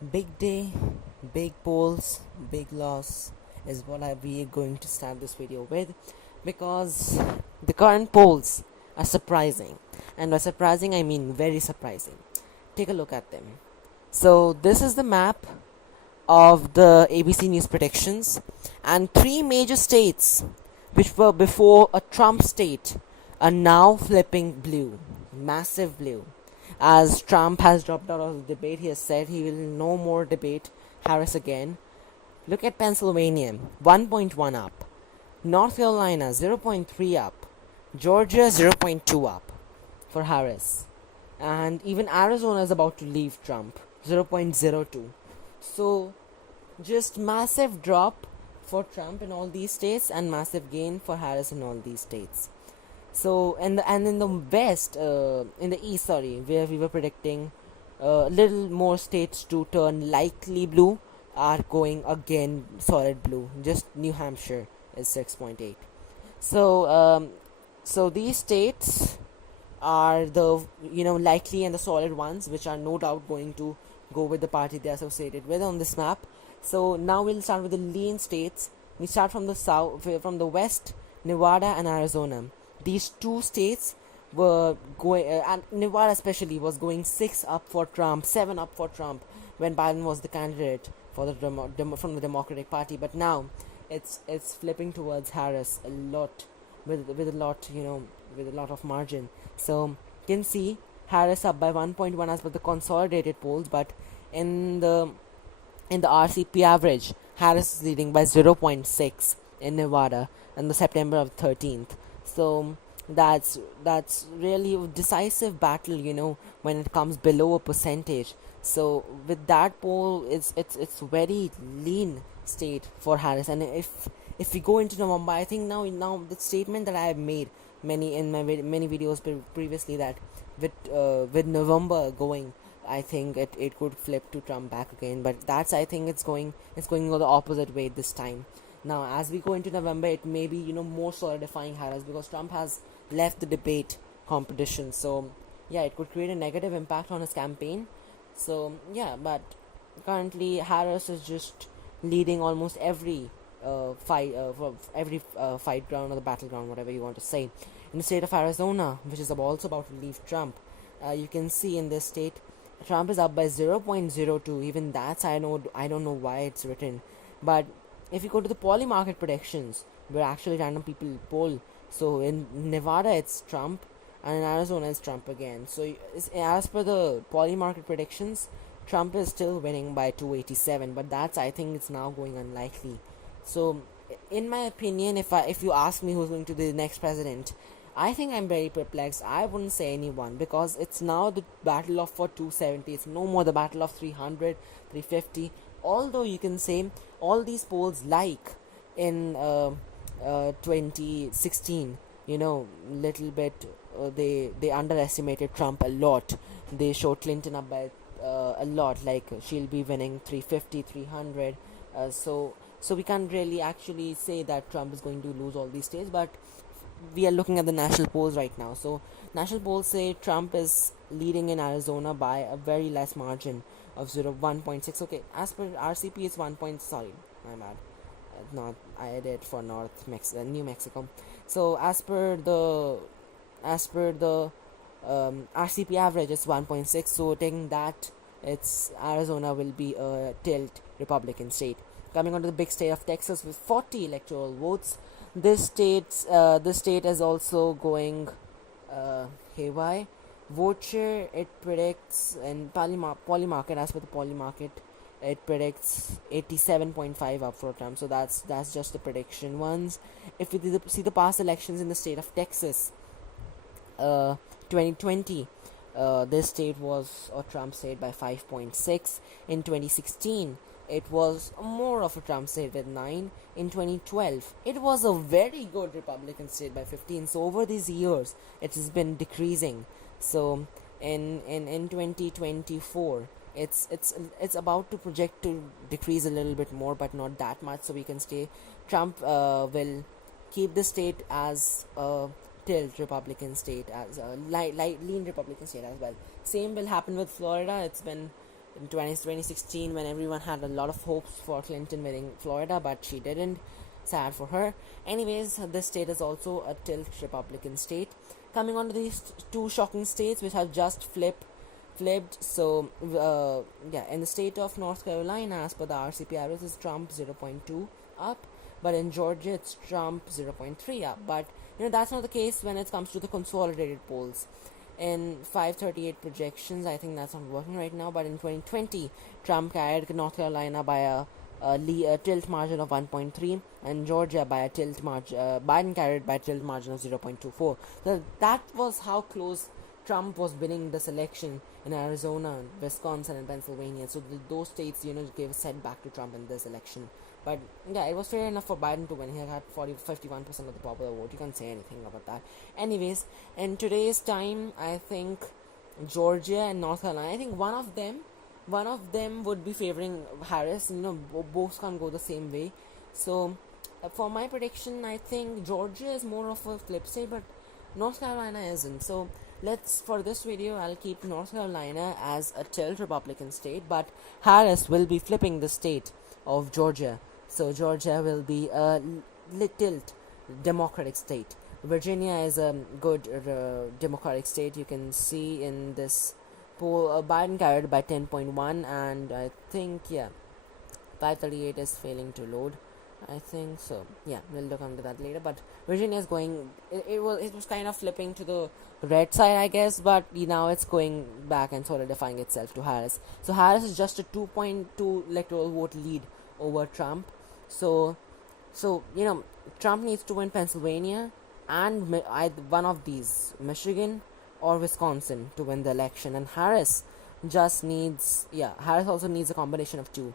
Big day, big polls, big loss is what we are going to start this video with, because the current polls are surprising, and by surprising I mean very surprising. Take a look at them. So this is the map of the ABC News predictions, and three major states which were before a Trump state are now flipping blue, massive blue. As Trump has dropped out of the debate, he has said he will no more debate Harris again. Look at Pennsylvania, 1.1 up. North Carolina, 0.3 up. Georgia, 0.2 up for Harris. And even Arizona is about to leave Trump, 0.02. So, just massive drop for Trump in all these states and massive gain for Harris in all these states. So and in the west, in the east, sorry, where we were predicting little more states to turn likely blue, are going again solid blue. Just New Hampshire is 6.8. So so these states are the likely and the solid ones, which are no doubt going to go with the party they are associated with on this map. So now we'll start with the lean states. We start from the south, from the west, Nevada and Arizona. These two states were going, and Nevada especially was going 6 up for Trump, 7 up for Trump when Biden was the candidate for the from the Democratic Party. But now it's flipping towards Harris a lot, with a lot, with a lot of margin. So you can see Harris up by 1.1 as per the consolidated polls, but in the RCP average, Harris is leading by 0.6 in Nevada in the September of 13th. So that's really a decisive battle, when it comes below a percentage. So with that poll, it's very lean state for Harris. And if we go into November, I think now the statement that I have made many videos previously, that with November going, I think it could flip to Trump back again. But that's, I think it's going the opposite way this time. Now, as we go into November, it may be more solidifying Harris, because Trump has left the debate competition. So yeah, it could create a negative impact on his campaign. So yeah, but currently Harris is just leading almost every fight ground or the battleground, whatever you want to say. In the state of Arizona, which is also about to leave Trump, you can see in this state Trump is up by 0.02. Even that's, I don't know why it's written. But if you go to the poly market predictions, where actually random people poll, so in Nevada it's Trump, and in Arizona it's Trump again. So as per the poly market predictions, Trump is still winning by 287, but that's, I think it's now going unlikely. So in my opinion, if you ask me who's going to be the next president, I think I'm very perplexed. I wouldn't say anyone, because it's now the battle of for 270. It's no more the battle of 300, 350. Although you can say all these polls, like in 2016, little bit, they underestimated Trump a lot. They showed Clinton up by a lot, like she'll be winning 350, 300. So we can't really actually say that Trump is going to lose all these states, but we are looking at the national polls right now. So national polls say Trump is leading in Arizona by a very less margin of 1.6. Okay, as per RCP it's 1 point, sorry, my bad, not, I did for New Mexico. So as per the RCP average is 1.6. So taking that, it's Arizona will be a tilt Republican state. Coming on to the big state of Texas with 40 electoral votes, this state is also going haywire. Voter, it predicts, and poly market, as per the poly market, it predicts 87.5 up for Trump. So that's just the prediction ones. If we see the past elections in the state of Texas, 2020, this state was a Trump state by 5.6. In 2016, it was more of a Trump state with 9. In 2012, it was a very good Republican state by 15. So over these years, it has been decreasing. So in 2024, it's about to project to decrease a little bit more, but not that much. So we can say Trump will keep the state as a tilt Republican state, as a lean Republican state as well. Same will happen with Florida. in 2016 when everyone had a lot of hopes for Clinton winning Florida, but she didn't. Sad for her. Anyways, this state is also a tilt Republican state. Coming on to these two shocking states which have just flipped. So in the state of North Carolina, as per the RCP average, is Trump 0.2 up, but in Georgia it's Trump 0.3 up. But that's not the case when it comes to the consolidated polls. In 538 projections, I think that's not working right now, but in 2020 Trump carried North Carolina by a tilt margin of 1.3, and Georgia by a tilt margin. Biden carried by a tilt margin of 0.24. So that was how close Trump was winning this election in Arizona, Wisconsin, and Pennsylvania. So those states, gave a setback to Trump in this election. But yeah, it was fair enough for Biden to win. He had 51% of the popular vote. You can't say anything about that. Anyways, in today's time, I think Georgia and North Carolina, I think one of them would be favoring Harris. Both can't go the same way. So for my prediction, I think Georgia is more of a flip state, but North Carolina isn't. So for this video, I'll keep North Carolina as a tilt Republican state, but Harris will be flipping the state of Georgia. So Georgia will be a tilt Democratic state. Virginia is a good Democratic state. You can see in this poll, Biden carried by 10.1, and I think 538 is failing to load. I think so. Yeah, we'll look into that later. But Virginia is going. It was kind of flipping to the red side, I guess. But now it's going back and solidifying itself to Harris. So Harris is just a 2.2 electoral vote lead over Trump. So Trump needs to win Pennsylvania and one of these, Michigan or Wisconsin, to win the election. And Harris just needs. Harris also needs a combination of two.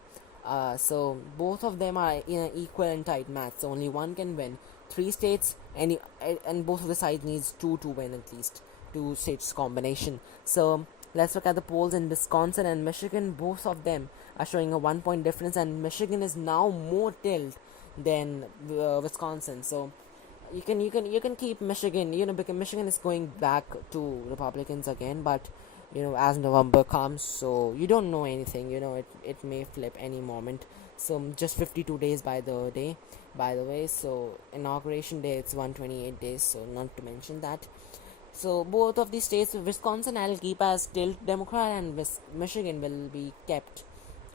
So both of them are in an equal and tight match. So only one can win. 3 states, and both of the sides needs 2 to win at least. 2 states combination. So let's look at the polls in Wisconsin and Michigan. Both of them are showing a 1-point difference, and Michigan is now more tilt than Wisconsin. So you can keep Michigan. Because Michigan is going back to Republicans again, but as November comes, so you don't know anything. It may flip any moment. So just 52 days by the way. So inauguration day, it's 128 days, so not to mention that. So both of these states, Wisconsin I'll keep as tilt Democrat, and Michigan will be kept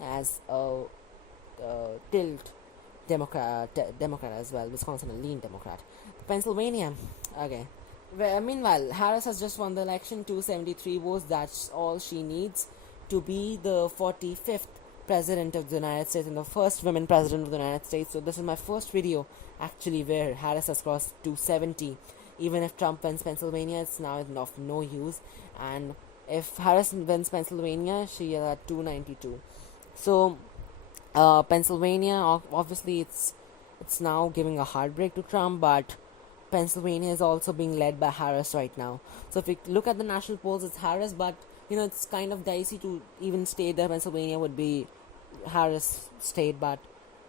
as a tilt Democrat as well. Wisconsin will lean Democrat. Pennsylvania, okay. Meanwhile, Harris has just won the election, 273 votes. That's all she needs to be the 45th president of the United States and the first women president of the United States. So this is my first video actually where Harris has crossed 270. Even if Trump wins Pennsylvania, it's now of no use. And if Harris wins Pennsylvania, she is at 292. So Pennsylvania, obviously it's now giving a heartbreak to Trump, but Pennsylvania is also being led by Harris right now. So if we look at the national polls, it's Harris, but it's kind of dicey to even state that Pennsylvania would be Harris state. But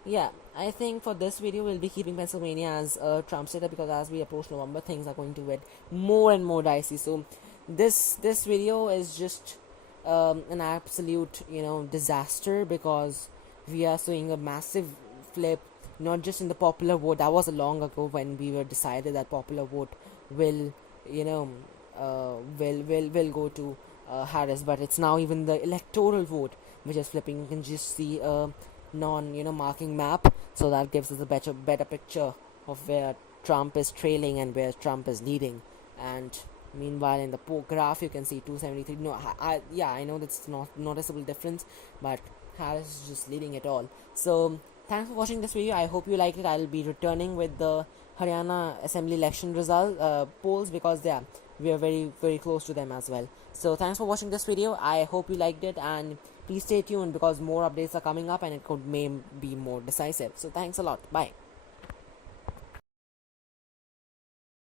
yeah, I think for this video we'll be keeping Pennsylvania as a Trump state, because as we approach November, things are going to get more and more dicey. So this video is just an absolute disaster, because we are seeing a massive flip, not just in the popular vote. That was long ago when we were decided that popular vote will will go to Harris, but it's now even the electoral vote which is flipping. You can just see a marking map, so that gives us a better picture of where Trump is trailing and where Trump is leading. And meanwhile, in the graph, you can see 273. I know that's not noticeable difference, but Harris is just leading it all. So thanks for watching this video. I hope you liked it. I'll be returning with the Haryana Assembly election result polls, because we are very, very close to them as well. So thanks for watching this video. I hope you liked it, and please stay tuned, because more updates are coming up and it may be more decisive. So thanks a lot. Bye.